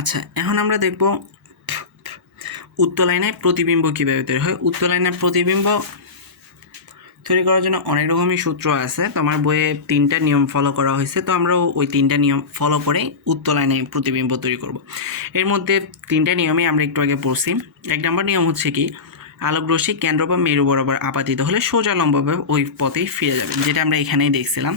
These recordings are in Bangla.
আচ্ছা, এখন আমরা দেখব উত্তর লাইনে প্রতিবিম্ব কীভাবে তৈরি হয়। উত্তর লাইনে প্রতিবিম্ব তৈরি করার জন্য অনেক রকমই সূত্র আছে, তোমার বইয়ে 3টা নিয়ম ফলো করা হয়েছে, তো আমরাও ওই 3টা নিয়ম ফলো করে উত্তর লাইনে প্রতিবিম্ব তৈরি করব। এর মধ্যে 3টা নিয়মই আমরা একটু আগে পড়ছি। 1 নম্বর নিয়ম হচ্ছে কি, আলোকরশ্মি কেন্দ্র বা মেরু বরাবর আপাতিত হলে সোজা লম্বভাবে ওই পথেই ফিরে যাবে, যেটা আমরা এখানেই দেখছিলাম।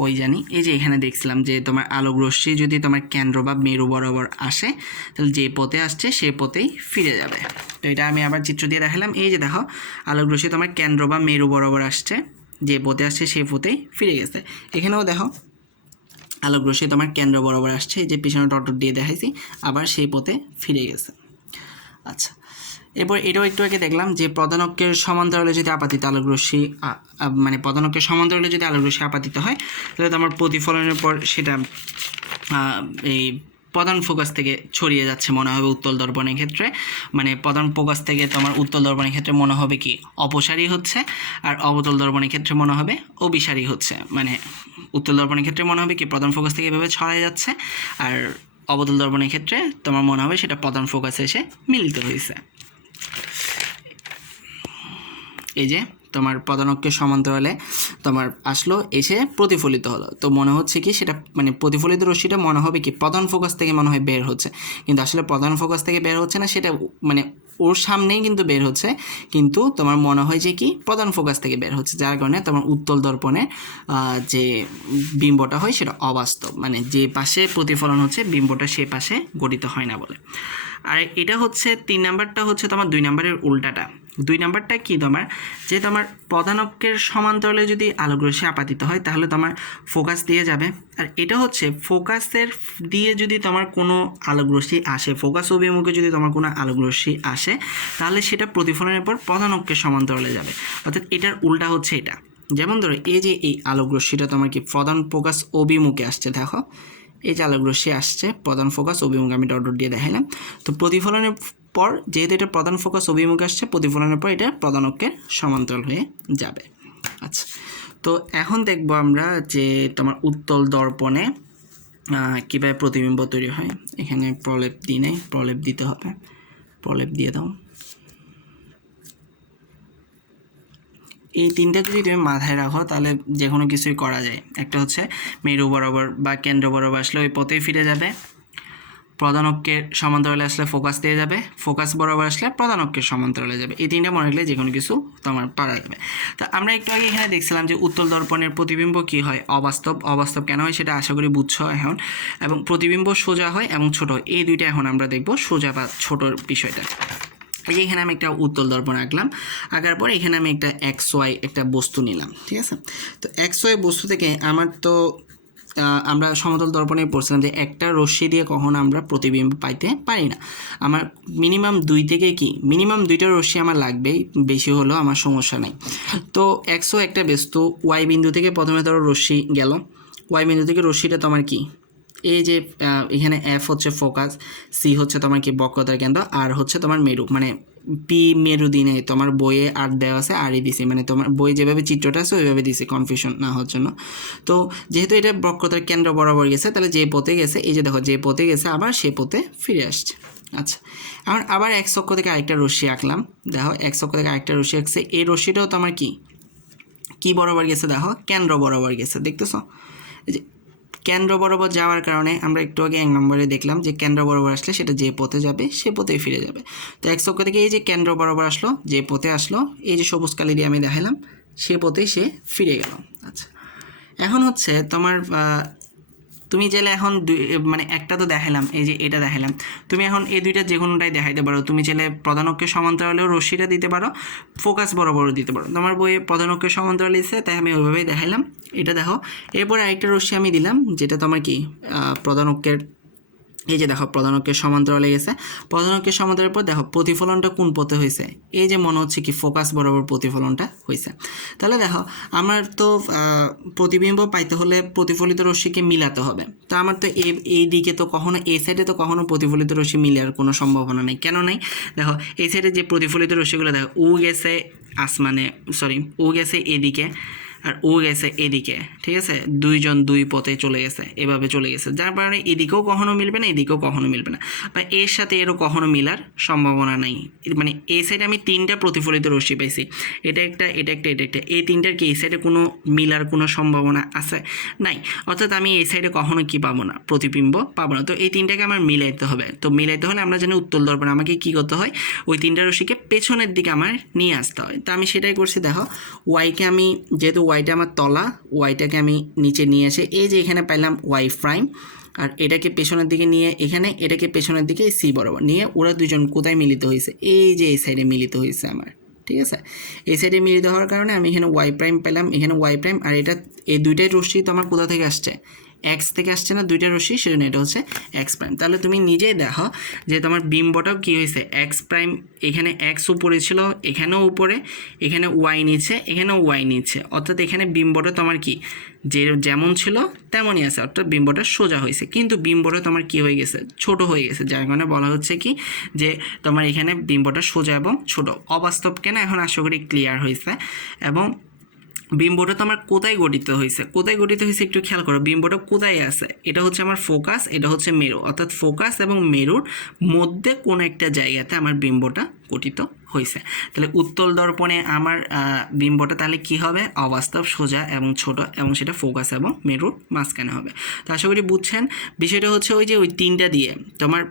কই জানি, এই যে এখানে দেখছিলাম যে তোমার আলোক রশ্মি যদি তোমার কেন্দ্র বা মেরু বরাবর আসে, তাহলে যে পথে আসছে সেই পথেই ফিরে যাবে। তো এটা আমি আবার চিত্র দিয়ে দেখালাম। এই যে দেখো, আলোক রশ্মি তোমার কেন্দ্র বা মেরু বরাবর আসছে, যে পথে আসছে সেই পথেই ফিরে গেছে। এখানেও দেখো আলোক রশ্মি তোমার কেন্দ্র বরাবর আসছে, যে পিছনে টট দিয়ে দেখাইছি, আবার সেই পথে ফিরে গেছে। আচ্ছা, এরপর এটাও একটু আগে দেখলাম যে প্রধান অক্ষের সমান্তরালে যদি আপাতিত আলোকরশ্মি মানে প্রধান অক্ষের সমান্তরালে যদি আলোকরশ্মি আপাতিত হয়, তাহলে তো আমার প্রতিফলনের পর সেটা এই প্রধান ফোকাস থেকে ছড়িয়ে যাচ্ছে মনে হবে উত্তল দর্পণের ক্ষেত্রে, মানে প্রধান ফোকাস থেকে তোমার উত্তল দর্পণের ক্ষেত্রে মনে হবে কি অপসারী হচ্ছে, আর অবতল দর্পণের ক্ষেত্রে মনে হবে অভিসারী হচ্ছে। মানে উত্তল দর্পণের ক্ষেত্রে মনে হবে কি প্রধান ফোকাস থেকে এভাবে ছড়ায় যাচ্ছে, আর অবতল দর্পণের ক্ষেত্রে তোমার মনে হবে সেটা প্রধান ফোকাসে এসে মিলিত হয়েছে। এই যে তোমার প্রধান অক্ষের সমান্তরালে তোমার আসলো, এসে প্রতিফলিত হলো, তো মনে হচ্ছে কি সেটা মানে প্রতিফলিত রশ্মিটা মনে হবে কি প্রধান ফোকাস থেকে মনে হয় বের হচ্ছে, কিন্তু আসলে প্রধান ফোকাস থেকে বের হচ্ছে না, সেটা মানে ওর সামনেই কিন্তু বের হচ্ছে, কিন্তু তোমার মনে হয় যে কি প্রধান ফোকাস থেকে বের হচ্ছে, যার কারণে তোমার উত্তল দর্পণে যে বিম্বটা হয় সেটা অবাস্তব, মানে যে পাশে প্রতিফলন হচ্ছে বিম্বটা সে পাশে গঠিত হয় না বলে। আর এটা হচ্ছে 3 নাম্বারটা হচ্ছে তোমার 2 নাম্বারের উল্টাটা। 2 নাম্বারটা কি তোমার, যে তোমার প্রধান অক্ষের সমান্তরালে যদি আলোকরশ্মি আপাতিত হয় তাহলে তোমার ফোকাস দিয়ে যাবে, আর এটা হচ্ছে ফোকাসের দিয়ে যদি তোমার কোনো আলোকরশ্মি আসে, ফোকাস অভিমুখে যদি তোমার কোনো আলোকরশ্মি আসে, তাহলে সেটা প্রতিফলনের পর প্রধান অক্ষের সমান্তরালে যাবে, অর্থাৎ এটার উল্টা হচ্ছে এটা। যেমন ধরো এই যে এই আলোকরশ্মিটা তোমার কি প্রধান ফোকাস অভিমুখে আসছে, দেখো এই যে আলোকরশ্মি আসছে প্রধান ফোকাস অভিমুখে, আমি ডট দিয়ে দেখাইলাম। তো প্রতিফলনের পর যেহেতু এটা প্রধান ফোকাস অভিমুখে আসছে, প্রতিফলনের পর এটা প্রধান অক্ষের সমান্তরাল হয়ে যাবে। আচ্ছা, তো এখন দেখব আমরা যে তোমার উত্তল দর্পণে কীভাবে প্রতিবিম্ব তৈরি হয়। এখানে প্রলেপ দিই নেই, প্রলেপ দিতে হবে, প্রলেপ দিয়ে দাও। এই 3টা যদি তুমি মাথায় রাখো তাহলে যে কোনো কিছুই করা যায়। একটা হচ্ছে মেরু বরাবর বা কেন্দ্র বরাবর আসলে ওই পথেই ফিরে যাবে, প্রধান অক্ষের সমান্তরালে আসলে ফোকাস দিয়ে যাবে, ফোকাস বরাবর আসলে প্রধান অক্ষের সমান্তরালে যাবে। এই 3টা মনে রাখলে যে কোনো কিছু তোমার পারা যাবে। তো আমরা একটু আগে এখানে দেখছিলাম যে উত্তল দর্পণের প্রতিবিম্ব কী হয়, অবাস্তব। অবাস্তব কেন হয় সেটা আশা করি বুঝছো এখন। এবং প্রতিবিম্ব সোজা হয় এবং ছোট হয়, এই দুইটা এখন আমরা দেখব সোজা বা ছোটোর বিষয়টা। এই যে এখানে আমি একটা উত্তল দর্পণ আঁকলাম, আঁকার পর এখানে আমি একটা XY একটা বস্তু নিলাম, ঠিক আছে। তো XY বস্তু থেকে আমার তো আমরা সমতল দর্পণে পড়ছিলাম যে একটা রশ্মি দিয়ে কখনো আমরা প্রতিবিম্ব পাইতে পারি না, আমার মিনিমাম 2 থেকে কি মিনিমাম 2টা রশ্মি আমার লাগবেই, বেশি হলেও আমার সমস্যা নেই। তো XY একটা বস্তু, Y বিন্দু থেকে প্রথমে ধরো রশ্মি গেল, Y বিন্দু থেকে রশ্মিটা তোমার কি এই যে এখানে F হচ্ছে ফোকাস, C হচ্ছে তোমার কি বক্রতার কেন্দ্র, আর হচ্ছে তোমার মেরু, মানে পি মেরু দিনে তোমার বইয়ে আর দেওয়া আছে আরই দিছে, মানে তোমার বই যেভাবে চিত্রটা আছে ওইভাবে দিছে কনফিউশন না হওয়ার জন্য। তো যেহেতু এটা বক্রতার কেন্দ্র বরাবর গেছে, তাহলে যে পথে গেছে, এই যে দেখো যে পথে গেছে আবার সে পথে ফিরে আসছে। আচ্ছা, এখন আবার এক অক্ষ থেকে আরেকটা রশ্মি আঁকলাম, দেখো এক অক্ষ থেকে আরেকটা রশ্মি আঁকছে, এই রশ্মিটাও তোমার কি বরাবর গেছে, দেখো কেন্দ্র বরাবর গেছে, দেখতেছো এই যে কেন্দ্র বরাবর যাওয়ার কারণে আমরা একটু আগে 1 নম্বরে দেখলাম যে কেন্দ্র বরাবর আসলে সেটা যে পথে যাবে সে পথেই ফিরে যাবে। তো এক অক্ষ থেকে এই যে কেন্দ্র বরাবর আসলো, যে পথে আসলো, এই যে সবুজ কালি দিয়ে আমি দেখালাম, সে পথেই সে ফিরে গেল। আচ্ছা, এখন হচ্ছে তোমার তুমি চাইলে এখন মানে একটা তো দেখালাম, এই যে এটা দেখালাম, তুমি এখন এই দুইটা যে কোনোটাই দেখাইতে পারো। তুমি চাইলে প্রধান অক্ষের সমান্তরালেও রশ্মিটা দিতে পারো, ফোকাস বরাবরও দিতে পারো। তোমার বইয়ে প্রধান অক্ষের সমান্তরাল দিচ্ছে তাই আমি ওইভাবেই দেখাইলাম, এটা দেখো। এরপরে আরেকটা রশ্মি আমি দিলাম, যেটা তোমার কি প্রধান অক্ষের, এই যে দেখো প্রধান অক্ষের সমান্তরালে গেছে, প্রধান অক্ষের সমান্তরালের পর দেখো প্রতিফলনটা কোন পথে হয়েছে, এই যে মনে হচ্ছে কি ফোকাস বরাবর প্রতিফলনটা হয়েছে। তাহলে দেখো আমার তো প্রতিবিম্ব পাইতে হলে প্রতিফলিত রশ্মিকে মিলাতে হবে, তো আমার তো এই দিকে তো কখনো এই সাইডে তো কখনো প্রতিফলিত রশ্মি মিলার কোনো সম্ভাবনা নেই। কেন নাই, দেখো এই সাইডে যে প্রতিফলিত রশ্মিগুলো দেখো ও গেছে আসমানে, ও গেছে এদিকে, আর ও গেছে এদিকে, ঠিক আছে, দুইজন দুই পথে চলে গেছে, এভাবে চলে গেছে, যার কারণে এদিকেও কখনো মিলবে না, এদিকেও কখনো মিলবে না, বা এর সাথে এরও কখনো মিলার সম্ভাবনা নাই। মানে এই সাইডে আমি তিনটা প্রতিফলিত রশ্মি পাইছি, এটা একটা, এটা একটা, এটা একটা, এই তিনটার কি এই সাইডে কোনো মিলার কোনো সম্ভাবনা আছে? নাই। অর্থাৎ আমি এই সাইডে কখনো কি পাবো না, প্রতিবিম্ব পাবো না। তো এই তিনটাকে আমার মিলাইতে হবে। তো মিলাইতে হলে আমরা জানি উত্তল দর্পণে আমাকে কী করতে হয়, ওই তিনটা রশ্মিকে পেছনের দিকে আমার নিয়ে আসতে হয়। তো আমি সেটাই করছি। দেখো ওয়াইকে আমি, যেহেতু ওয়াইটা আমার তলা, ওয়াইটাকে আমি নিচে নিয়ে এসে এই যে এখানে পাইলাম ওয়াই প্রাইম, আর এটাকে পেছনের দিকে নিয়ে এখানে, এটাকে পেছনের দিকে সি বরাবর নিয়ে ওরা দুজন কোথায় মিলিত হয়েছে, এই যে এই সাইডে মিলিত হয়েছে আমার, ঠিক আছে। এই সাইডে মিলিত হওয়ার কারণে আমি এখানে ওয়াই প্রাইম পেলাম, এখানে ওয়াই প্রাইম, আর এটা এই দুইটাই রশ্মি তো আমার কোথা থেকে আসছে, এক্স থেকে আসছে না দুইটা রশ্মি, সেজন্য এটা হচ্ছে এক্স প্রাইম। তাহলে তুমি নিজেই দেখো যে তোমার বিম্বটাও কী হয়েছে, এক্স প্রাইম, এখানে এক্স উপরে ছিল, এখানেও উপরে, এখানে ওয়াই নিচ্ছে, এখানেও ওয়াই নিচ্ছে, অর্থাৎ এখানে বিম্বটা তোমার কি যে যেমন ছিল তেমনই আছে, অর্থাৎ বিম্বটা সোজা হয়েছে, কিন্তু বিম্বটা তোমার কি হয়ে গেছে, ছোট হয়ে গেছে, যার কারণে বলা হচ্ছে কি যে তোমার এখানে বিম্বটা সোজা এবং ছোট। অবাস্তব কেন, এখন আশা করি ক্লিয়ার হয়েছে। এবং বিম্বটা তো আমার কোথায় গঠিত হয়েছে, কোথায় গঠিত হয়েছে একটু খেয়াল করো, বিম্বটা কোথায় আছে, এটা হচ্ছে আমার ফোকাস, এটা হচ্ছে মেরু, অর্থাৎ ফোকাস এবং মেরুর মধ্যে কোনো একটা জায়গাতে আমার বিম্বটা গঠিত হয়েছে। তাহলে উত্তল দর্পণে আমার বিম্বটা তাহলে কি হবে, অবাস্তব, সোজা এবং ছোট, এবং সেটা ফোকাস এবং মেরুর মাঝখানে হবে। তো আশা করি বুঝছেন। বিষয়টা হচ্ছে ওই যে ওই তিনটা দিয়ে তোমার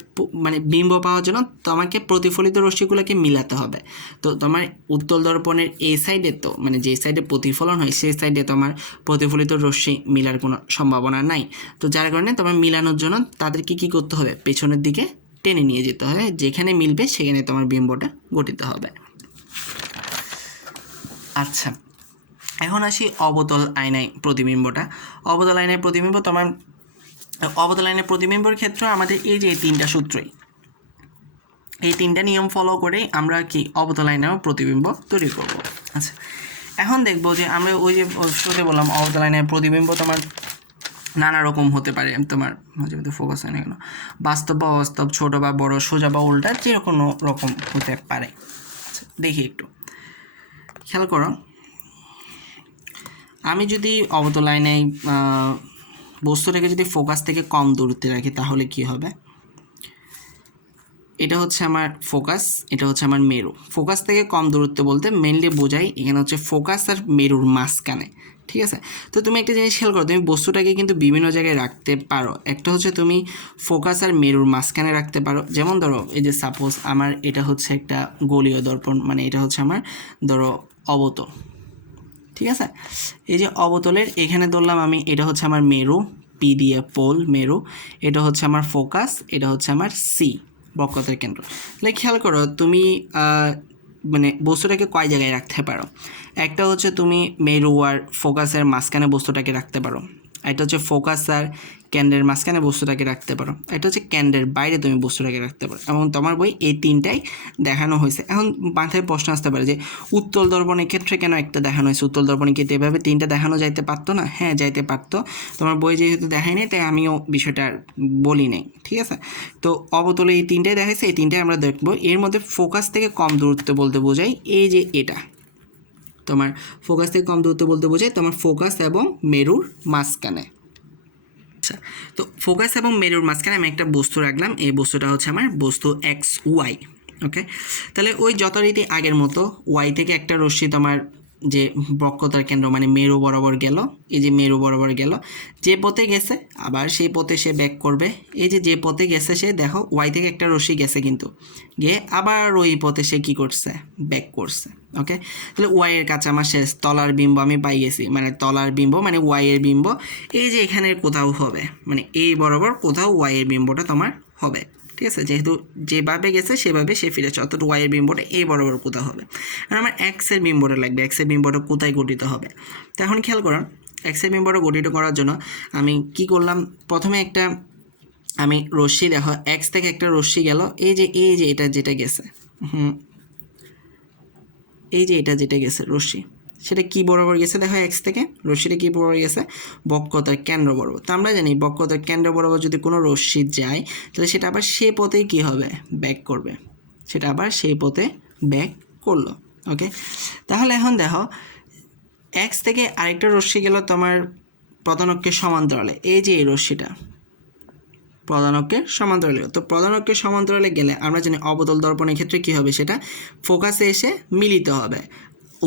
মানে বিম্ব পাওয়ার জন্য তোমাকে প্রতিফলিত রশ্মিগুলোকে মিলাতে হবে। তো তোমার উত্তল দর্পণের এই সাইডে, তো মানে যে সাইডে প্রতিফলন হয় সেই সাইডে তোমার প্রতিফলিত রশ্মি মিলার কোনো সম্ভাবনা নাই। তো যার কারণে তোমার মিলানোর জন্য তাদেরকে কী করতে হবে, পেছনের দিকে টেনে নিয়ে যেতে হবে, যেখানে মিলবে সেখানে তোমার বিম্বটা গঠিত হবে। আচ্ছা, এখন আসি অবতল আয়নায় প্রতিবিম্বটা। অবতল আয়নায় প্রতিবিম্ব তোমার, অবতল আয়নায় প্রতিবিম্বর ক্ষেত্রে আমাদের এই যে তিনটা সূত্রই, এই তিনটা নিয়ম ফলো করেই আমরা কি অবতল আয়নায় প্রতিবিম্ব তৈরি করব। আচ্ছা, এখন দেখবো যে আমরা ওই যে শুরুতে বললাম অবতল আয়নায় প্রতিবিম্ব তোমার নানা রকম হতে পারে, তোমার মাঝে মধ্যে ফোকাস হয় না কেন, বাস্তব বা অবাস্তব, ছোটো বা বড়, সোজা বা উল্টা, যে কোনো রকম হতে পারে। দেখি একটু খেয়াল করো, আমি যদি অবতল আয়নায় বস্তুটাকে যদি ফোকাস থেকে কম দূরত্বে রাখি তাহলে কি হবে, এটা হচ্ছে আমার ফোকাস, এটা হচ্ছে আমার মেরু। ফোকাস থেকে কম দূরত্ব বলতে মেনলি বোঝাই এখানে হচ্ছে ফোকাস আর মেরুর মাঝখানে, ঠিক আছে। তো তুমি একটা জিনিস খেয়াল করো, তুমি বস্তুটাকে কিন্তু বিভিন্ন জায়গায় রাখতে পারো। একটা হচ্ছে তুমি ফোকাস আর মেরুর মাঝখানে রাখতে পারো, যেমন ধরো এই যে সাপোজ আমার এটা হচ্ছে একটা গোলীয় দর্পণ, মানে এটা হচ্ছে আমার ধরো অবতল, ঠিক আছে। এই যে অবতলের এখানে ধরলাম আমি, এটা হচ্ছে আমার মেরু, পি দিয়ে পোল মেরু, এটা হচ্ছে আমার ফোকাস, এটা হচ্ছে আমার সি বক্রতার কেন্দ্র। তাহলে খেয়াল করো তুমি মানে বস্তুটাকে কয় জায়গায় রাখতে পারো, একটা হচ্ছে তুমি মেরু আর ফোকাসের মাঝখানে বস্তুটাকে রাখতে পারো, এটা হচ্ছে ফোকাস আর কেন্দ্রের মাঝখানে বস্তুটাকে রাখতে পারো, এটা হচ্ছে কেন্দ্রের বাইরে তুমি বস্তুটাকে রাখতে পারো, এবং তোমার বই এই তিনটাই দেখানো হয়েছে। এখন মাথায় প্রশ্ন আসতে পারে যে উত্তল দর্পণের ক্ষেত্রে কেন একটা দেখানো হয়েছে, উত্তল দর্পণে কি এভাবে তিনটা দেখানো যাইতে পারতো না? হ্যাঁ, যাইতে পারতো, তোমার বই যেহেতু দেখায়নি তাই আমিও বিষয়টা বলি নাই, ঠিক আছে। তো অবতলে এই তিনটাই দেখাইছে, এই তিনটাই আমরা দেখবো। এর মধ্যে ফোকাস থেকে কম দূরত্ব বলতে বোঝাই এই যে এটা, তোমার ফোকাস থেকে কম দূরত্ব বলতে বোঝায় তোমার ফোকাস এবং মেরুর মাঝখানে। আচ্ছা, তো ফোকাস এবং মেরুর মাঝখানে আমি একটা বস্তু রাখলাম, এই বস্তুটা হচ্ছে আমার বস্তু এক্স ওয়াই। ওকে, তাহলে ওই যথারীতি আগের মতো ওয়াই থেকে একটা রশ্মি তোমার যে বক্রতার কেন্দ্র মানে মেরু বরাবর গেল, এই যে মেরু বরাবর গেল, যে পথে গেছে আবার সেই পথে সে ব্যাক করবে। এই যে পথে গেছে সে, দেখো ওয়াই থেকে একটা রশ্মি গেছে কিন্তু গিয়ে আবার ওই পথে সে কী করছে, ব্যাক করছে। ওকে, তাহলে ওয়াইয়ের কাছে আমার শেষ তলার বিম্ব আমি পাই গেছি, মানে তলার বিম্ব মানে ওয়াইয়ের বিম্ব এই যে এখানের কোথাও হবে, মানে এই বরাবর কোথাও ওয়াইয়ের বিম্বটা তোমার হবে, ঠিক আছে। যেহেতু যেভাবে গেছে সেভাবে সে ফিরেছে, অর্থাৎ ওয়াইয়ের বিম্বটা এই বরাবর কোথাও হবে। আর আমার এক্সের বিম্বটা লাগবে, এক্সের বিম্বটা কোথায় গঠিত হবে। তো এখন খেয়াল করুন, এক্সের বিম্বটা গঠিত করার জন্য আমি কি করলাম, প্রথমে একটা আমি রশ্মি, দেখো এক্স থেকে একটা রশ্মি গেল, এই যে এটা যেটা গেছে, এই যে এটা যেটা গেছে রশ্মি, সেটা কি বরাবর গেছে, দেখো এক্স থেকে রশ্মিটা কি বরাবর গেছে, বক্রতার কেন্দ্র বরাবর। তো আমরা জানি বক্রতার কেন্দ্র বরাবর যদি কোনো রশ্মি যায় তাহলে সেটা আবার সেই পথেই কী হবে, ব্যাক করবে, সেটা আবার সেই পথে ব্যাক করলো। ওকে, তাহলে এখন দেখো এক্স থেকে আরেকটা রশ্মি গেল তোমার প্রধান অক্ষের সমান্তরালে, এই যে এই রশ্মিটা প্রধান অক্ষের সমান্তরালে। তো প্রধান অক্ষের সমান্তরালে গেলে আমরা জানি অবতল দর্পণের ক্ষেত্রে কী হবে, সেটা ফোকাসে এসে মিলিত হবে।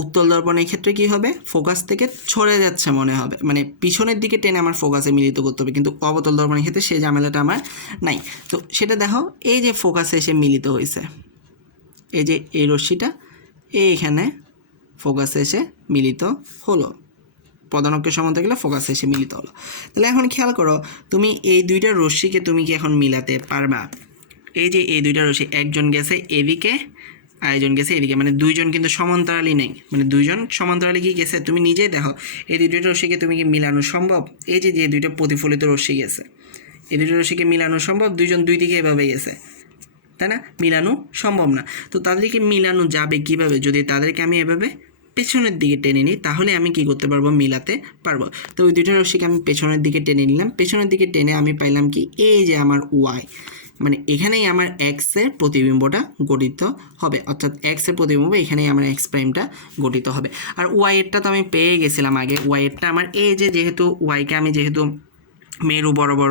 উত্তল দর্পণের ক্ষেত্রে কী হবে, ফোকাস থেকে ছড়ে যাচ্ছে মনে হবে, মানে পিছনের দিকে টেনে আমার ফোকাসে মিলিত করতে হবে, কিন্তু অবতল দর্পণের ক্ষেত্রে সেই ঝামেলাটা আমার নাই। তো সেটা দেখো, এই যে ফোকাসে এসে মিলিত হয়েছে, এই যে এই রশ্মিটা এইখানে ফোকাসে এসে মিলিত হলো, প্রধান অক্ষের সমান্তরালে গেলে ফোকাসে এসে মিলিত হলো। তাহলে এখন খেয়াল করো, তুমি এই দুইটা রশ্মিকে তুমি কি এখন মিলাতে পারবা? এই যে এই দুইটা রশ্মি, একজন গেছে এদিকে আরেকজন গেছে এদিকে, মানে দুইজন কিন্তু সমান্তরালই নেই, মানে দুইজন সমান্তরালে কি গেছে তুমি নিজেই দেখো, এই দুইটা রশ্মিকে তুমি কি মিলানো সম্ভব? এই যে যে দুইটা প্রতিফলিত রশ্মি গেছে, এই দুইটা রশ্মিকে মিলানো সম্ভব? দুইজন দুই দিকে এভাবে গেছে, তাই না? মিলানো সম্ভব না। তো তাদেরকে মিলানো যাবে কিভাবে? যদি তাদেরকে আমি এভাবে পেছনের দিকে টেনে নিই, তাহলে আমি কি করতে পারবো, মিলাতে পারবো। তো ওই দুইটা রশ্মিকে আমি পেছনের দিকে টেনে নিলাম, পেছনের দিকে টেনে আমি পাইলাম কি, এই যে আমার ওয়াই, মানে এখানেই আমার এক্সের প্রতিবিম্বটা গঠিত হবে, অর্থাৎ এক্সের প্রতিবিম্ব এখানেই আমার এক্স প্রাইমটা গঠিত হবে। আর ওয়াইয়েরটা তো আমি পেয়ে গেছিলাম আগে, ওয়াইয়েরটা আমার এই যে, যেহেতু ওয়াইকে আমি যেহেতু মেরু বরাবর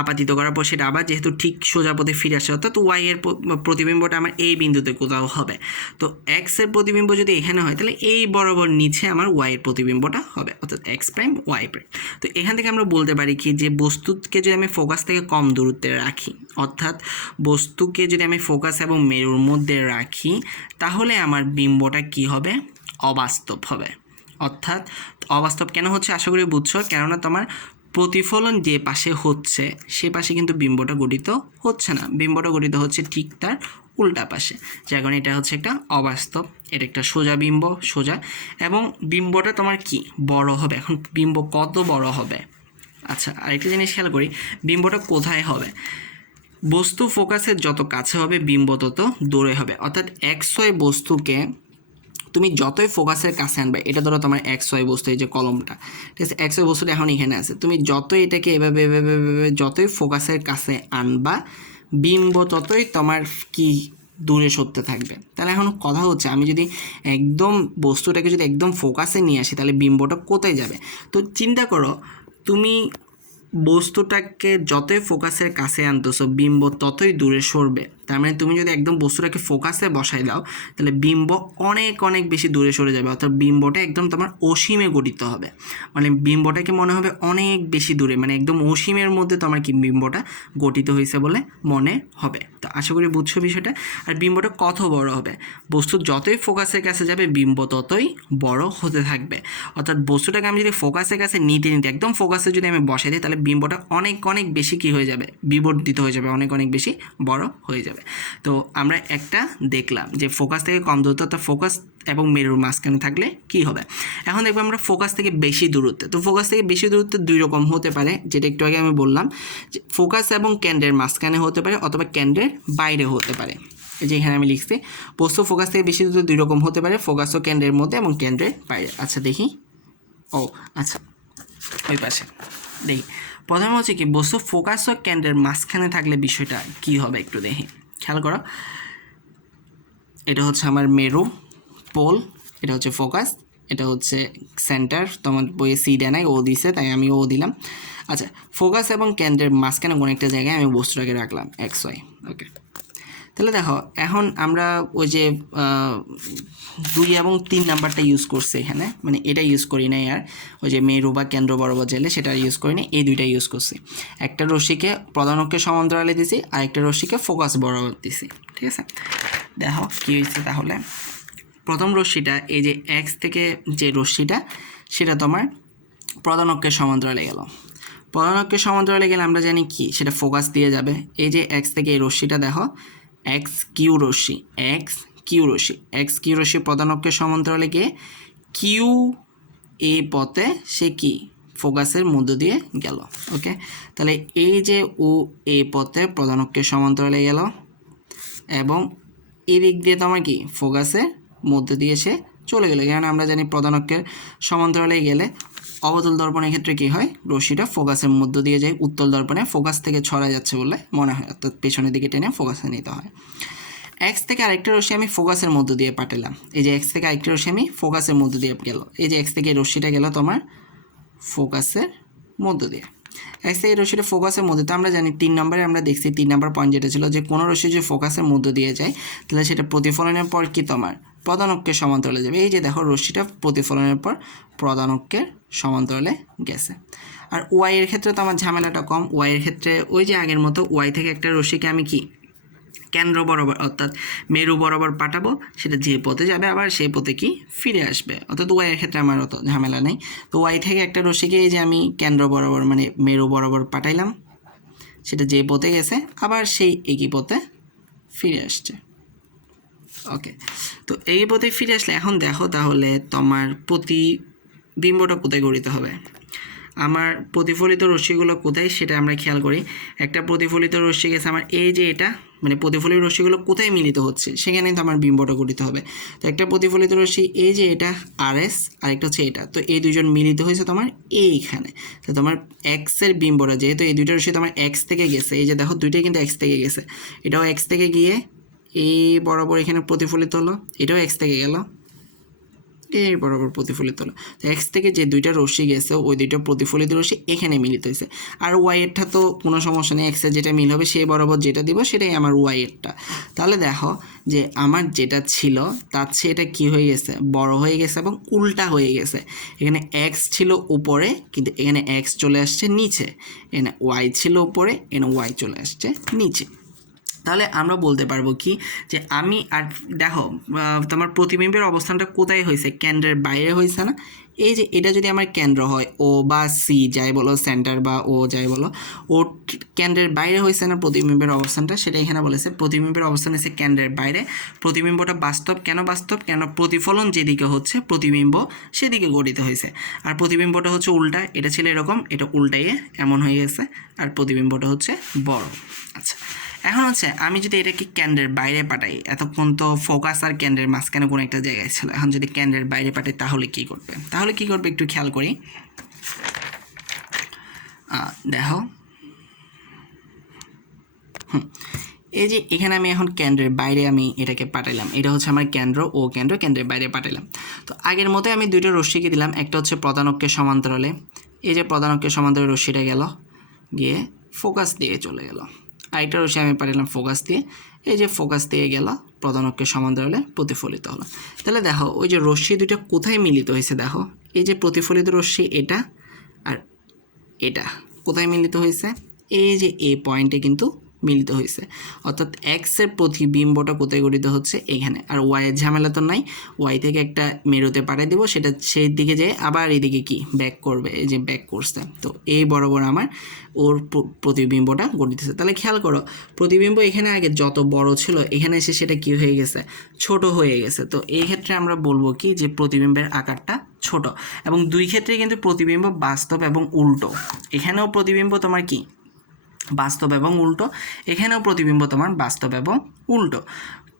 আপাতিত করার পর সেটা আবার যেহেতু ঠিক সোজা পথে ফিরে আসে, অর্থাৎ ওয়াই এর প্রতিবিম্বটা আমার এই বিন্দুতে কোথাও হবে। তো এক্স এর প্রতিবিম্ব যদি এখানে হয়, তাহলে এই বরাবর নিচে আমার ওয়াই এর প্রতিবিম্বটা হবে, অর্থাৎ এক্স প্রাইম ওয়াই প্রাইম। তো এখান থেকে আমরা বলতে পারি কি, যে বস্তুকে যদি আমি ফোকাস থেকে কম দূরত্বে রাখি, অর্থাৎ বস্তুকে যদি আমি ফোকাস এবং মেরুর মধ্যে রাখি, তাহলে আমার বিম্বটা কি হবে, অবাস্তব হবে। অর্থাৎ অবাস্তব কেন হচ্ছে, আশা করি বুঝছো, কেননা তোমার প্রতিফলন যে পাশে হচ্ছে সে পাশে কিন্তু বিম্বটা গঠিত হচ্ছে না, বিম্বটা গঠিত হচ্ছে ঠিক তার উল্টা পাশে, যার কারণে এটা হচ্ছে একটা অবাস্তব। এটা একটা সোজা বিম্ব, সোজা, এবং বিম্বটা তোমার কি বড় হবে। এখন বিম্ব কত বড় হবে? আচ্ছা, আরেকটা জিনিস খেয়াল করি, বিম্বটা কোথায় হবে? বস্তু ফোকাসের যত কাছে হবে বিম্ব তত দূরে হবে, অর্থাৎ এক্স ওয়াই বস্তুকে তুমি যতই ফোকাসের কাছে আনবে, এটা ধরো তোমার এক্স ওয়াই বস্তু, এই যে কলমটা, ঠিক আছে, এক্স ওয়াই বস্তুটা এখন এখানে আছে, তুমি যতই এটাকে এভাবে এভাবে এভাবে যতই ফোকাসের কাছে আনবা, বিম্ব ততই তোমার কি দূরে সরতে থাকবে। তাহলে এখন কথা হচ্ছে, আমি যদি একদম বস্তুটাকে যদি একদম ফোকাসে নিয়ে আসি, তাহলে বিম্বটা কোথায় যাবে? তো চিন্তা করো, তুমি বস্তুটাকে যতই ফোকাসের কাছে আনতেছো, বিম্ব ততই দূরে সরবে। তার মানে তুমি যদি একদম বস্তুটাকে ফোকাসে বসাই দাও, তাহলে বিম্ব অনেক অনেক বেশি দূরে সরে যাবে, অর্থাৎ বিম্বটা একদম তোমার অসীমে গঠিত হবে, মানে বিম্বটাকে মনে হবে অনেক বেশি দূরে, মানে একদম অসীমের মধ্যে তোমার কি বিম্বটা গঠিত হয়েছে বলে মনে হবে। তো আশা করি বুঝছো বিষয়টা। আর বিম্বটা কত বড় হবে? বস্তু যতই ফোকাসের কাছে যাবে, বিম্ব ততই বড় হতে থাকবে, অর্থাৎ বস্তুটাকে আমি যদি ফোকাসের কাছে নিতে নিতে একদম ফোকাসে যদি আমি বসাই দিই, তাহলে বিম্বটা অনেক অনেক বেশি কী হয়ে যাবে, বিবর্ধিত হয়ে যাবে, অনেক অনেক বেশি বড় হয়ে যাবে। তো আমরা একটা দেখলাম যে ফোকাস থেকে কম দূরত্ব, অর্থাৎ ফোকাস এবং মেরুর মাঝখানে থাকলে কি হবে। এখন দেখবো আমরা ফোকাস থেকে বেশি দূরত্বে। তো ফোকাস থেকে বেশি দূরত্বে দুই রকম হতে পারে, যেটা একটু আগে আমি বললাম, যে ফোকাস এবং কেন্দ্রের মাঝখানে হতে পারে, অথবা কেন্দ্রের বাইরে হতে পারে। এই যে এখানে আমি লিখছি, বস্তু ফোকাস থেকে বেশি দূরত্ব দুই রকম হতে পারে, ফোকাস ও কেন্দ্রের মধ্যে এবং কেন্দ্রের বাইরে। আচ্ছা দেখি, ও আচ্ছা ওই পাশে দেখি, প্রথমে হচ্ছে কি, বস্তু ফোকাস ও কেন্দ্রের মাঝখানে থাকলে বিষয়টা কি হবে একটু দেখি, খেয়াল করো। এটা হচ্ছে আমার মেরু পোল, এটা হচ্ছে ফোকাস, এটা হচ্ছে সেন্টার। তোমার বইয়ে সি দেয় নাই, ও দিছে, তাই আমি ও দিলাম। আচ্ছা, ফোকাস এবং কেন্দ্রের মাঝখানে কোনো একটা জায়গায় আমি বস্তুটাকে রাখলাম এক্স ওয়াই। ওকে, তাহলে দেখো এখন আমরা ওই যে 2 এবং 3 নাম্বারটা ইউজ করছি এখানে, মানে এটা ইউজ করি নাই, আর ওই যে মেরু বা কেন্দ্র বরাবর জেলে সেটা ইউজ করি নাই, এই দুইটা ইউজ করছি। একটা রশ্মিকে প্রধান অক্ষের সমান্তরালে দিছি, আর একটা রশ্মিকে ফোকাস বরাবর দিছি, ঠিক আছে। দেখো কী হয়েছে তাহলে, প্রথম রশ্মিটা এই যে এক্স থেকে যে রশ্মিটা, সেটা তোমার প্রধান অক্ষের সমান্তরালে গেল, প্রধান অক্ষের সমান্তরালে গেলে আমরা জানি কি, সেটা ফোকাস দিয়ে যাবে। এই যে এক্স থেকে এই রশ্মিটা দেখো, এক্স কিউ রশ্মি, এক্স কিউ রশ্মি, এক্স কিউ রশ্মি প্রধান অক্ষের সমান্তরালে গিয়ে কিউ এ পথে সে কি ফোকাসের মধ্য দিয়ে গেল। ওকে, তাহলে এই যে ও এ পথে প্রধান অক্ষের সমান্তরালে গেল, এবং এদিক দিয়ে তোমার কি ফোকাসের মধ্যে দিয়ে সে চলে গেল। কারণ আমরা জানি প্রধান অক্ষের সমান্তরালে গেলে অবতল দর্পণের ক্ষেত্রে কী হয়, রশ্মিটা ফোকাসের মধ্য দিয়ে যায়, উত্তল দর্পণে ফোকাস থেকে ছড়া যাচ্ছে বলে মনে হয়, অর্থাৎ পেছনের দিকে টেনে ফোকাসে নিতে হয়। এক্স থেকে আরেকটা রশ্মি আমি ফোকাসের মধ্য দিয়ে পাঠালাম, এই যে এক্স থেকে আরেকটা রশ্মি আমি ফোকাসের মধ্য দিয়ে গেল, এই যে এক্স থেকে রশ্মিটা গেল তোমার ফোকাসের মধ্য দিয়ে, এক্স থেকে রশ্মিটা ফোকাসের মধ্যে। তো আমরা জানি 3 নম্বরে আমরা দেখছি 3 নম্বর পয়েন্ট যেটা ছিল যে কোনো রশ্মি যদি ফোকাসের মধ্য দিয়ে যায় তাহলে সেটা প্রতিফলনের পর কি তোমার প্রধানকের সমান্তরালে যাবে। এই যে দেখো রশ্মিটা প্রতিফলনের পর প্রধানকের সমান্তরালে গেছে। আর ওয়াই এর ক্ষেত্রে তো আমার ঝামেলাটা কম, ওয়াই এর ক্ষেত্রে ওই যে আগের মতো ওয়াই থেকে একটা রশ্মিকে আমি কি কেন্দ্র বরাবর অর্থাৎ মেরু বরাবর পাঠাবো, সেটা যে পথে যাবে আবার সেই পথে কি ফিরে আসবে, অর্থাৎ ওয়াই এর ক্ষেত্রে আমার অত ঝামেলা নেই। তো ওয়াই থেকে একটা রশ্মিকে এই যে আমি কেন্দ্র বরাবর মানে মেরু বরাবর পাঠাইলাম, সেটা যে পথে গেছে আবার সেই একই পথে ফিরে আসছে। ওকে, তো এই পথে ফিরে আসলে এখন দেখো তাহলে তোমার প্রতিবিম্বটা কোথায় গঠিত হবে। আমার প্রতিফলিত রশ্মিগুলো কোথায় সেটা আমরা খেয়াল করি। একটা প্রতিফলিত রশ্মি গেছে আমার এই যে এটা মানে প্রতিফলিত রশ্মিগুলো কোথায় মিলিত হচ্ছে সেখানেই তো আমার বিম্বটা গঠিত হবে। তো একটা প্রতিফলিত রশ্মি এই যে এটা আর এস আর একটা হচ্ছে এটা, তো এই দুজন মিলিত হয়েছে তোমার এইখানে। তো তোমার এক্সের বিম্বটা যেহেতু এই দুইটা রশ্মি তোমার এক্স থেকে গেছে, এই যে দেখো দুইটাই কিন্তু এক্স থেকে গেছে, এটাও এক্স থেকে গিয়ে এই বরাবর এখানে প্রতিফলিত হলো, এটাও এক্স থেকে গেল এই বরাবর প্রতিফলিত হলো। তো এক্স থেকে যে দুইটা রশ্মি গেছে ওই দুইটা প্রতিফলিত রশ্মি এখানে মিলিত হয়েছে। আর ওয়াই এরটা তো কোনো সমস্যা নেই, এক্সের যেটা মিল হবে সেই বরাবর যেটা দিব সেটাই আমার ওয়াই এরটা। তাহলে দেখো যে আমার যেটা ছিল তার চেয়ে এটা কী হয়ে গেছে, বড় হয়ে গেছে এবং উল্টা হয়ে গেছে। এখানে এক্স ছিল উপরে কিন্তু এখানে এক্স চলে আসছে নিচে, এখানে ওয়াই ছিল উপরে এখানে ওয়াই চলে আসছে নিচে। তাহলে আমরা বলতে পারবো কি যে আমি আর দেখো তোমার প্রতিবিম্বের অবস্থানটা কোথায় হয়েছে, কেন্দ্রের বাইরে হয়েছে না। এই যে এটা যদি আমার কেন্দ্র হয় ও বা সি যাই বলো, সেন্টার বা ও যাই বলো, ও কেন্দ্রের বাইরে হয়েছে না প্রতিবিম্বের অবস্থানটা, সেটা এখানে বলেছে প্রতিবিম্বের অবস্থান হচ্ছে কেন্দ্রের বাইরে। প্রতিবিম্বটা বাস্তব, কেন বাস্তব, কেন প্রতিফলন যেদিকে হচ্ছে প্রতিবিম্ব সেদিকে গঠিত হয়েছে। আর প্রতিবিম্বটা হচ্ছে উল্টা, এটা ছিল এরকম, এটা উল্টাইয়ে এমন হয়ে গেছে, আর প্রতিবিম্বটা হচ্ছে বড়। আচ্ছা, এখন হচ্ছে আমি যদি এটাকে কেন্দ্রের বাইরে পাঠাই, এতক্ষণ তো ফোকাস আর কেন্দ্রের মাঝখানে কোনো একটা জায়গায় ছিল, এখন যদি কেন্দ্রের বাইরে পাঠাই তাহলে কি করবে, একটু খেয়াল করি। দেখো এই যে এখানে আমি এখন কেন্দ্রের বাইরে আমি এটাকে পাঠাইলাম, এটা হচ্ছে আমার কেন্দ্র ও কেন্দ্রের বাইরে পাঠাইলাম। তো আগের মতোই আমি দুইটা রশ্মিকে দিলাম, একটা হচ্ছে প্রধানকের সমান্তরালে, এই যে প্রধানকের সমান্তরালে রশ্মিটা গেল গিয়ে ফোকাস দিয়ে চলে গেল, আরেকটা রশ্মি আমি পাঠালাম ফোকাস দিয়ে, এই যে ফোকাস দিয়ে গেল প্রধানকের সমান্তরালে প্রতিফলিত হলো। তাহলে দেখো ওই যে রশ্মি দুইটা কোথায় মিলিত হয়েছে, দেখো এই যে প্রতিফলিত রশ্মি এটা আর এটা কোথায় মিলিত হয়েছে, এই যে এই পয়েন্টে কিন্তু মিলিত হয়েছে, অর্থাৎ এক্সের প্রতিবিম্বটা কোথায় গঠিত হচ্ছে এখানে। আর ওয়াইয়ের ঝামেলা তো নাই, ওয়াই থেকে একটা মেরুতে পাঠিয়ে দেবো, সেটা সেই দিকে যেয়ে আবার এদিকে কি ব্যাক করবে, এই যে ব্যাক করছে, তো এই বরাবর আমার ওর প্রতিবিম্বটা গঠিত হচ্ছে। তাহলে খেয়াল করো প্রতিবিম্ব এখানে আগে যত বড় ছিল এখানে এসে সেটা কি হয়ে গেছে, ছোট হয়ে গেছে। তো এই ক্ষেত্রে আমরা বলবো কি যে প্রতিবিম্বের আকারটা ছোট, এবং দুই ক্ষেত্রে কিন্তু প্রতিবিম্ব বাস্তব এবং উল্টো, এখানেও প্রতিবিম্ব তোমার কি বাস্তব এবং উল্টো, এখানেও প্রতিবিম্ব তোমার বাস্তব এবং উল্টো।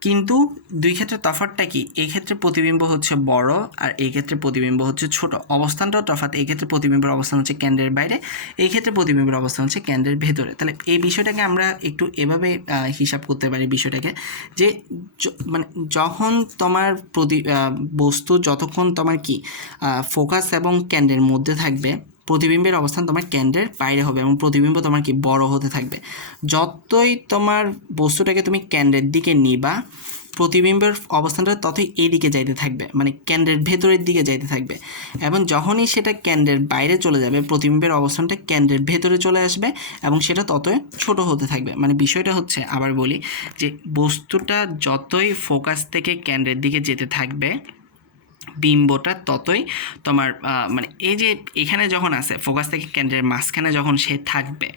কিন্তু দুই ক্ষেত্রে তফাৎটা কি, এই ক্ষেত্রে প্রতিবিম্ব হচ্ছে বড় আর এই ক্ষেত্রে প্রতিবিম্ব হচ্ছে ছোট, অবস্থানটাও তফাৎ, এই ক্ষেত্রে প্রতিবিম্বের অবস্থান হচ্ছে কেন্দ্রের বাইরে, এই ক্ষেত্রে প্রতিবিম্বের অবস্থান হচ্ছে কেন্দ্রের ভেতরে। তাহলে এই বিষয়টাকে আমরা একটু এভাবে হিসাব করতে পারি বিষয়টাকে, যে মানে যখন তোমার বস্তু যতক্ষণ তোমার কি ফোকাস এবং কেন্দ্রের মধ্যে থাকবে প্রতিবিম্বের অবস্থান তোমার কেন্দ্রের বাইরে হবে এবং প্রতিবিম্ব তোমার কি বড় হতে থাকবে। যতই তোমার বস্তুটাকে তুমি কেন্দ্রের দিকে নিবা প্রতিবিম্বের অবস্থানটা ততই এই দিকে যাইতে থাকবে, মানে কেন্দ্রের ভেতরের দিকে যাইতে থাকবে। এবং যখনই সেটা কেন্দ্রের বাইরে চলে যাবে প্রতিবিম্বের অবস্থানটা কেন্দ্রের ভেতরে চলে আসবে এবং সেটা ততই ছোট হতে থাকবে। মানে বিষয়টা হচ্ছে, আবার বলি, যে বস্তুটা যতই ফোকাস থেকে কেন্দ্রের দিকে যেতে থাকবে বিম্বটা ততই তোমার মানে এই যে এখানে যখন আছে ফোকাস থেকে কেন্দ্রের মাঝখানে যখন সে থাকবে,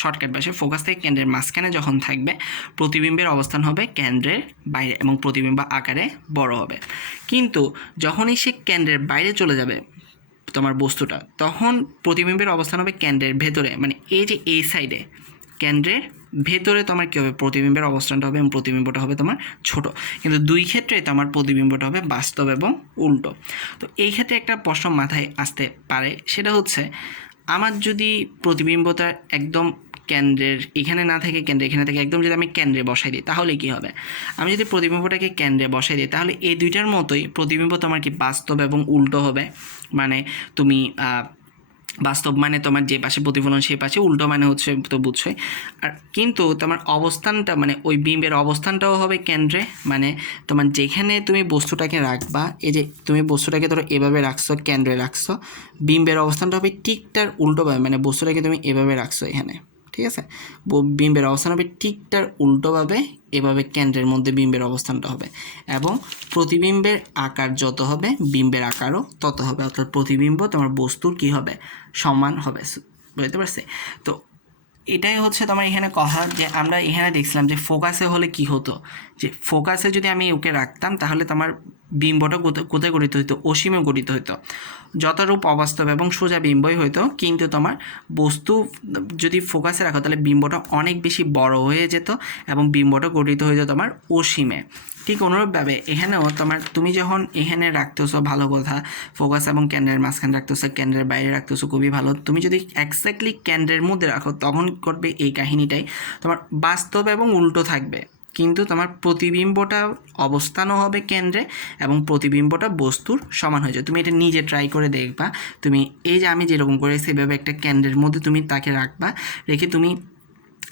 শর্টকাট ভাষায় ফোকাস থেকে কেন্দ্রের মাঝখানে যখন থাকবে প্রতিবিম্বের অবস্থান হবে কেন্দ্রের বাইরে এবং প্রতিবিম্ব আকারে বড় হবে। কিন্তু যখনই সে কেন্দ্রের বাইরে চলে যাবে তোমার বস্তুটা, তখন প্রতিবিম্বের অবস্থান হবে কেন্দ্রের ভেতরে, মানে এই যে এই সাইডে কেন্দ্রের ভেতরে তোমার কী হবে, প্রতিবিম্বের অবস্থানটা হবে এবং প্রতিবিম্বটা হবে তোমার ছোট। কিন্তু দুই ক্ষেত্রে তোমার প্রতিবিম্বটা হবে বাস্তব এবং উল্টো। তো এই ক্ষেত্রে একটা প্রশ্ন মাথায় আসতে পারে, সেটা হচ্ছে আমার যদি প্রতিবিম্বটা একদম কেন্দ্রের এখানে না থেকে কেন্দ্রে, এখানে থেকে একদম যদি আমি কেন্দ্রে বসাই দিই তাহলে কি হবে? আমি যদি প্রতিবিম্বটাকে কেন্দ্রে বসাই দিই তাহলে এই দুইটার মতোই প্রতিবিম্ব তোমার কি বাস্তব এবং উল্টো হবে। মানে তুমি বাস্তব মানে তোমার যে পাশে প্রতিফলন সেই পাশে, উল্টো মানে হচ্ছে তো বুঝছোই। আর কিন্তু তোমার অবস্থানটা মানে ওই বিম্বের অবস্থানটাও হবে কেন্দ্রে, মানে তোমার যেখানে তুমি বস্তুটাকে রাখবা, এই যে তুমি বস্তুটাকে ধরো এভাবে রাখছো, কেন্দ্রে রাখছো, বিম্বের অবস্থানটা হবে ঠিকটার উল্টোভাবে, মানে বস্তুটাকে তুমি এভাবে রাখছো এখানে, ঠিক আছে? বিম্বের অবস্থান হবে ঠিকটার উল্টোভাবে, এভাবে কেন্দ্রের মধ্যে বিম্বের অবস্থানটা হবে, এবং প্রতিবিম্বের আকার যত হবে বিম্বের আকারও তত হবে, অর্থাৎ প্রতিবিম্ব তোমার বস্তুর কি হবে? সমান হবে। বুঝতে পারছি? তো এটাই হচ্ছে তোমার এখানে কথা, যে আমরা এখানে দেখছিলাম যে ফোকাসে হলে কি হতো, যে ফোকাসে যদি আমি ওকে রাখতাম তাহলে তোমার বিম্বটা কোথায় গঠিত হইতো? অসীমে গঠিত হইতো, যথারূপ অবাস্তব এবং সোজা বিম্বই হইতো। কিন্তু তোমার বস্তু যদি ফোকাসে রাখো তাহলে বিম্বটা অনেক বেশি বড় হয়ে যেত এবং বিম্বটা গঠিত হইতো তোমার অসীমে। ঠিক অনুরূপভাবে এখানেও তোমার তুমি যখন এখানে রাখতেছো ভালো কথা, ফোকাস এবং কেন্দ্রের মাঝখানে রাখতেছো, কেন্দ্রের বাইরে রাখতেছো খুবই ভালো। তুমি যদি এক্স্যাক্টলি কেন্দ্রের মধ্যে রাখো তখন করবে এই কাহিনীটাই, তোমার বাস্তব এবং উল্টো থাকবে, কিন্তু তোমার প্রতিবিম্বটা অবস্থানও হবে কেন্দ্রে এবং প্রতিবিম্বটা বস্তুর সমান হয়ে যায়। তুমি এটা নিজে ট্রাই করে দেখবা। তুমি এই যে আমি যেরকম করে সেভাবে একটা কেন্দ্রের মধ্যে তুমি তাকে রাখবা, রেখে তুমি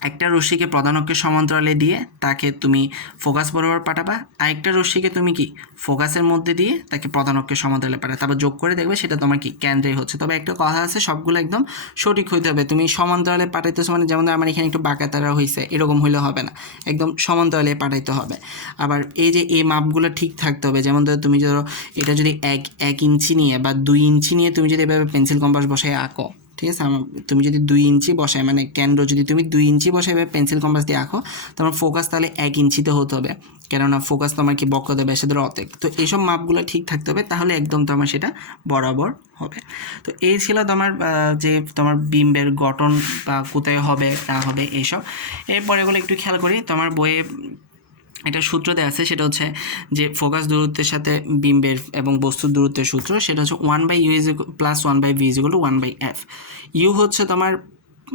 একটা রশ্মিকে প্রধান অক্ষের সমান্তরালে দিয়ে তাকে তুমি ফোকাস বরাবর পাঠাবা, আরেকটা রশ্মিকে তুমি কি ফোকাসের মধ্যে দিয়ে তাকে প্রধান অক্ষের সমান্তরালে পাঠাবে, তারপর যোগ করে দেখবে সেটা তোমার কি কেন্দ্রে হচ্ছে। তবে একটা কথা আছে, সবগুলো একদম সঠিক হইতে হবে। তুমি সমান্তরালে পাঠাইতেছো মানে যেমন আমার এখানে একটু বাঁকা তারা হয়েছে এরকম হইলে হবে না, একদম সমান্তরালে পাঠাইতে হবে। আবার এই যে এই মাপগুলো ঠিক থাকতে হবে, যেমন ধরো তুমি ধরো এটা যদি 1 ইঞ্চি নিয়ে বা 2 ইঞ্চি নিয়ে তুমি যদি এভাবে পেন্সিল কম্পাস বসায় আঁকো, ঠিক আছে? তুমি যদি 2 ইঞ্চি বসায়, মানে কেন্দ্র যদি তুমি 2 ইঞ্চি বসায় পেন্সিল কম্পাস দিয়ে আঁকো, তোমার ফোকাস তাহলে 1 ইঞ্চিতে হতে হবে, কেননা ফোকাস তোমার কি বক্রতা ব্যাসার্ধের অর্ধেক। তো এইসব মাপগুলো ঠিক থাকতে হবে, তাহলে একদম তোমার সেটা বরাবর হবে। তো এই ছিল তোমার যে তোমার বিম্বের গঠন বা কোথায় হবে না হবে এইসব। এরপর এগুলো একটু খেয়াল করি, তোমার বইয়ে একটা সূত্র দেওয়া আছে, সেটা হচ্ছে যে ফোকাস দূরত্বের সাথে বিম্বের এবং বস্তুর দূরত্বের সূত্র, সেটা হচ্ছে 1/u plus 1/v = 1/f। You হচ্ছে তোমার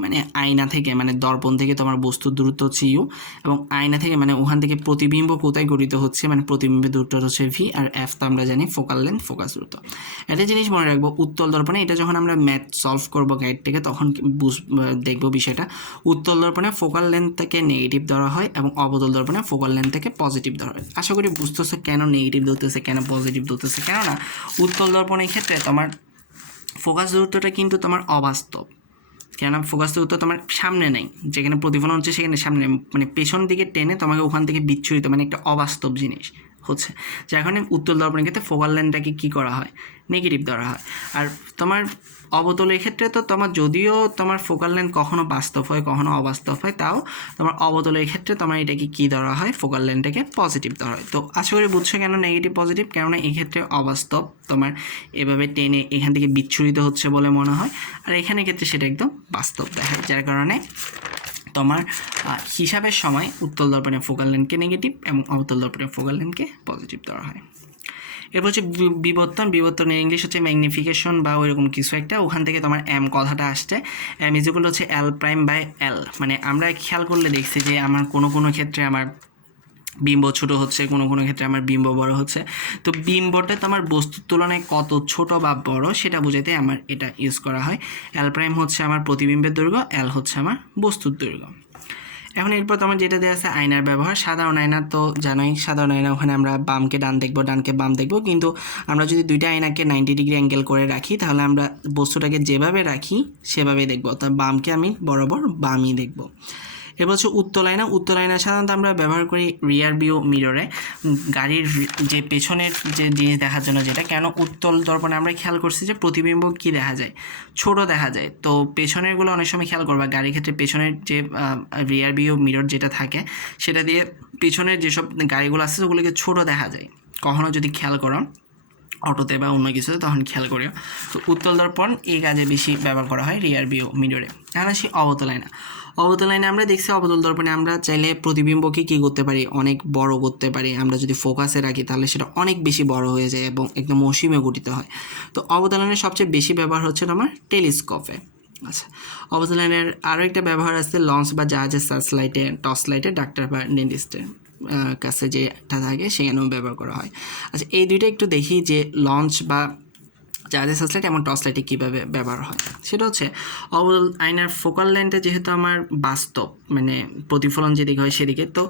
মানে আয়না থেকে, মানে দর্পণ থেকে তোমার বস্তুর দূরত্ব হচ্ছে ইউ, এবং আয়না থেকে মানে ওখান থেকে প্রতিবিম্ব কোথায় গঠিত হচ্ছে, মানে প্রতিবিম্বের দূরত্ব হচ্ছে ভি, আর এফ তো আমরা জানি ফোকাল লেন্থ, ফোকাস দূরত্ব। একটা জিনিস মনে রাখবো, উত্তল দর্পণে এটা যখন আমরা ম্যাথ সলভ করবো গাইড থেকে তখন দেখবো বিষয়টা, উত্তল দর্পণে ফোকাল লেন্থ থেকে নেগেটিভ ধরা হয় এবং অবতল দর্পণে ফোকাল লেন্থ থেকে পজিটিভ ধরা হয়। আশা করি বুঝতেছে কেন নেগেটিভ ধরতেছে, কেন পজিটিভ ধরতেছে। কেননা উত্তল দর্পণের ক্ষেত্রে তোমার ফোকাস দূরত্বটা কিন্তু তোমার অবাস্তব, কেননা ফোকাস দূরত্ব তোমার সামনে নেই, যেখানে প্রতিফলন হচ্ছে সেখানে সামনে, মানে পেছন দিকে টেনে তোমাকে ওখান থেকে বিচ্ছুরিত, মানে একটা অবাস্তব জিনিস হচ্ছে, যার কারণে উত্তল দর্পণের ক্ষেত্রে ফোকাল লেন্থটাকে কী করা হয়? নেগেটিভ ধরা হয়। আর তোমার অবতলের ক্ষেত্রে তো তোমার যদিও তোমার ফোকাল লেন্থ কখনো বাস্তব হয় কখনো অবাস্তব হয়, তাও তোমার অবতলের ক্ষেত্রে তোমার এটাকে কী ধরা হয়? ফোকাল লেন্থটাকে পজিটিভ ধরা হয়। তো আশা করি বুঝছো কেন নেগেটিভ পজিটিভ, কেননা এই ক্ষেত্রে অবাস্তব তোমার এভাবে টেনে এখান থেকে বিচ্ছুরিত হচ্ছে বলে মনে হয়, আর এখানে ক্ষেত্রে সেটা একদম বাস্তব দেখায়, যার কারণে তোমার হিসাবের সময় উত্তল দর্পণের ফোকাল লেন্থকে নেগেটিভ এবং অবতল দর্পণের ফোকাল লেন্থকে পজিটিভ ধরা হয়। এরপর হচ্ছে বিবর্তনের ইংলিশ হচ্ছে ম্যাগনিফিকেশন বা ওইরকম কিছু একটা, ওখান থেকে তোমার এম কথাটা আসছে। এম ইকুয়াল হচ্ছে L'/L, মানে আমরা খেয়াল করলে দেখছি যে আমার কোনো ক্ষেত্রে আমার বিম্ব ছোট হচ্ছে, কোনো ক্ষেত্রে আমার বিম্ব বড় হচ্ছে। তো বিম্বটা তোমার বস্তুর তুলনায় কত ছোট বা বড় সেটা বোঝাতে আমার এটা ইউজ করা হয়। L' হচ্ছে আমার প্রতিবিম্বের দৈর্ঘ্য, L হচ্ছে আমার বস্তুর দৈর্ঘ্য। এখন এরপর তোমার যেটা দেওয়া আছে আয়নার ব্যবহার। সাধারণ আয়না তো জানোই, সাধারণ আয়না ওখানে আমরা বামকে ডান দেখবো, ডানকে বাম দেখবো, কিন্তু আমরা যদি দুইটা আয়নাকে 90 ডিগ্রি অ্যাঙ্গেল করে রাখি তাহলে আমরা বস্তুটাকে যেভাবে রাখি সেভাবেই দেখবো, অর্থাৎ বামকে আমি বরাবর বামই দেখবো। এরপর হচ্ছে উত্তল আয়না। উত্তল আয়না সাধারণত আমরা ব্যবহার করি রিয়ার ভিউ মিররে, গাড়ির যে পেছনের যে জিনিস দেখার জন্য, যেটা কেন উত্তল দর্পণে আমরা খেয়াল করছি যে প্রতিবিম্ব কী দেখা যায়? ছোট দেখা যায়। তো পেছনেরগুলো অনেক সময় খেয়াল করবা, গাড়ির ক্ষেত্রে পেছনের যে রিয়ার ভিউ মিরর যেটা থাকে সেটা দিয়ে পেছনের যেসব গাড়িগুলো আছে ওগুলোকে ছোট দেখা যায়, কখনো যদি খেয়াল করো অটোতে বা অন্য কিছুতে তখন খেয়াল করিও। তো উত্তল দর্পণ এই কাজে বেশি ব্যবহার করা হয় রিয়ার ভিউ মিররে। এখন আসি অবতল আয়না। অবতল আয়না আমরা দেখছি অবতল দর্পণে আমরা চাইলে প্রতিবিম্বকে কী করতে পারি? অনেক বড় করতে পারি। আমরা যদি ফোকাসে রাখি তাহলে সেটা অনেক বেশি বড় হয়ে যায় এবং একদম অসীমে গঠিত হয়। তো অবতল আয়নার সবচেয়ে বেশি ব্যবহার হচ্ছে তোমার টেলিস্কোপে। আচ্ছা, অবতল লাইনের আরও একটা ব্যবহার আছে, লঞ্চ বা জাহাজের সার্চ লাইটে, টর্চ লাইটে ডাক্তার বা ডেন্টিস্টের কাছে যেটা থাকে সেখানেও ব্যবহার করা হয়। আচ্ছা, এই দুইটা একটু দেখি যে লঞ্চ বা জাহাজের সার্চ লাইট এবং টর্চ লাইটে কীভাবে ব্যবহার হয়। সেটা হচ্ছে অবতল আয়নার ফোকাল লেন্থে যেহেতু আমার বাস্তব মানে প্রতিফলন যেদিকে হয় সেদিকে, তো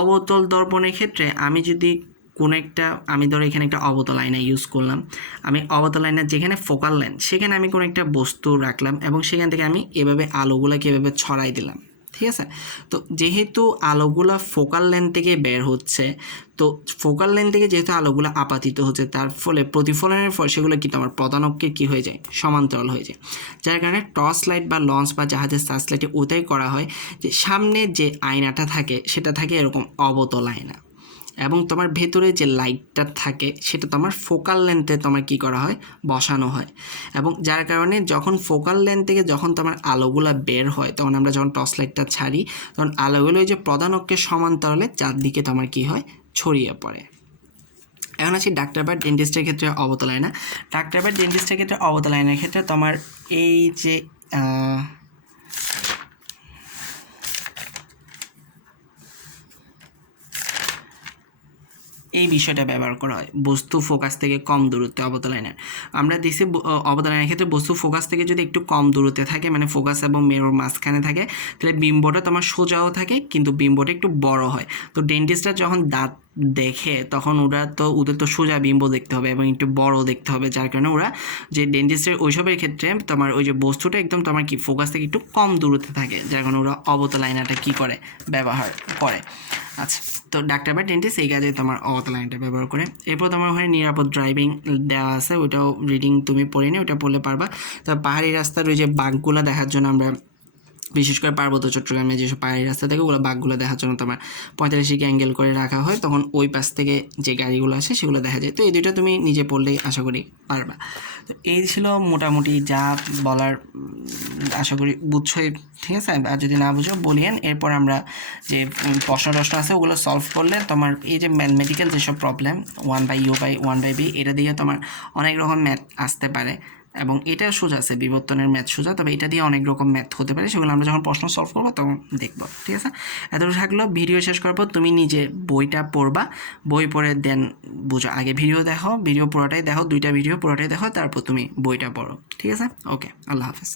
অবতল দর্পণের ক্ষেত্রে আমি যদি কোনো একটা, আমি ধরো এখানে একটা অবতল আয়না ইউজ করলাম, আমি অবতল আয়নার যেখানে ফোকাল লেন্থ সেখানে আমি কোনো একটা বস্তু রাখলাম এবং সেখান থেকে আমি এভাবে আলোগুলোকে এভাবে ছড়াই দিলাম, ঠিক আছে। তো যেহেতু আলোগুলা ফোকাল লেন্থ থেকে বের হচ্ছে, তো ফোকাল লেন্থ থেকে যেহেতু আলোগুলো আপাতিত হচ্ছে, তার ফলে প্রতিফলনের ফলে সেগুলো কিন্তু আমার প্রধানকের কী হয়ে যায়, সমান্তরাল হয়ে যায়। যার কারণে টর্চ লাইট বা লঞ্চ বা জাহাজের সার্চ লাইটে ওটাই করা হয় যে সামনে যে আয়নাটা থাকে সেটা থাকে এরকম অবতল আয়না, এবং তোমার ভেতরে যে লাইটটা থাকে সেটা তোমার ফোকাল লেন্থে তোমার কী করা হয়, বসানো হয়। এবং যার কারণে যখন ফোকাল লেন্থ থেকে যখন তোমার আলোগুলো বের হয়, তখন আমরা যখন টর্চ লাইটটা ছাড়ি তখন আলোগুলো ওই যে প্রধান অক্ষের সমান্তরালে চারদিকে তোমার কী হয়, ছড়িয়ে পড়ে। এখন আসি ডাক্তার বা ডেন্টিস্টের ক্ষেত্রে অবতল আয়না। ডাক্তার বা ডেন্টিস্টের ক্ষেত্রে অবতল আয়নার ক্ষেত্রে তোমার এই যে এই বিষয়টা ব্যবহার করা হয়, বস্তু ফোকাস থেকে কম দূরত্বে অবতল আয়নার। আমরা দেখছি অবতল আয়নার ক্ষেত্রে বস্তু ফোকাস থেকে যদি একটু কম দূরত্বে থাকে, মানে ফোকাস এবং মিরর মাঝখানে থাকে, তাহলে বিম্বটা তোমার সোজাও থাকে কিন্তু বিম্বটা একটু বড় হয়। তো ডেন্টিস্টরা যখন দাঁত দেখে তখন ওদের তো সোজা বিম্ব দেখতে হবে এবং একটু বড় দেখতে হবে, যার কারণে ওরা যে ডেন্টিস্টের ওইসবের ক্ষেত্রে তোমার ওই যে বস্তুটা একদম তোমার কি ফোকাস থেকে একটু কম দূরত্বে থাকে, যার কারণে ওরা অবতল আয়নাটা কী করে, ব্যবহার করে। আচ্ছা, তো ডাক্তার বা ডেন্টিস্ট এই কাজে তোমার অবতল আয়নাটা ব্যবহার করে। এরপর তোমার ওখানে নিরাপদ ড্রাইভিং দেওয়া আছে, ওইটাও রিডিং তুমি পড়ে নিও, ওটা পড়লে পারবা। তো পাহাড়ি রাস্তার ওই যে বাঘগুলো দেখার জন্য আমরা বিশেষ করে পার্বত্য চট্টগ্রামে যেসব পাহাড়ি রাস্তা থাকে ওগুলো বাঘগুলো দেখার জন্য তোমার 45 অ্যাঙ্গেল করে রাখা হয়, তখন ওই পাশ থেকে যে গাড়িগুলো আসে সেগুলো দেখা যায়। তো এই দুটো তুমি নিজে পড়লেই আশা করি পারবা। তো এই ছিল মোটামুটি যা বলার, আশা করি বুঝছোই, ঠিক আছে। আর যদি না বুঝো বলিয়েন, এরপর আমরা যে প্রশ্ন আছে ওগুলো সলভ করলে তোমার এই যে ম্যাথমেটিক্যাল যেসব প্রবলেম 1/u/1/b এটা দিয়ে তোমার অনেক রকম ম্যাথ আসতে পারে, এবং এটা সোজা আছে, বিবর্তনের ম্যাথ সোজা, তবে এটা দিয়ে অনেক রকম ম্যাথ হতে পারে, সেগুলো আমরা যখন প্রশ্ন সলভ করবো তখন দেখবো, ঠিক আছে। এতটুকু থাকলো, ভিডিও শেষ করার পর তুমি নিজে বইটা পড়বা, বই পড়ে দেন বুঝো, আগে ভিডিও দেখো, ভিডিও পুরোটাই দেখো, 2টা ভিডিও পুরোটাই দেখো, তারপর তুমি বইটা পড়ো, ঠিক আছে। ওকে, আল্লাহ হাফেজ।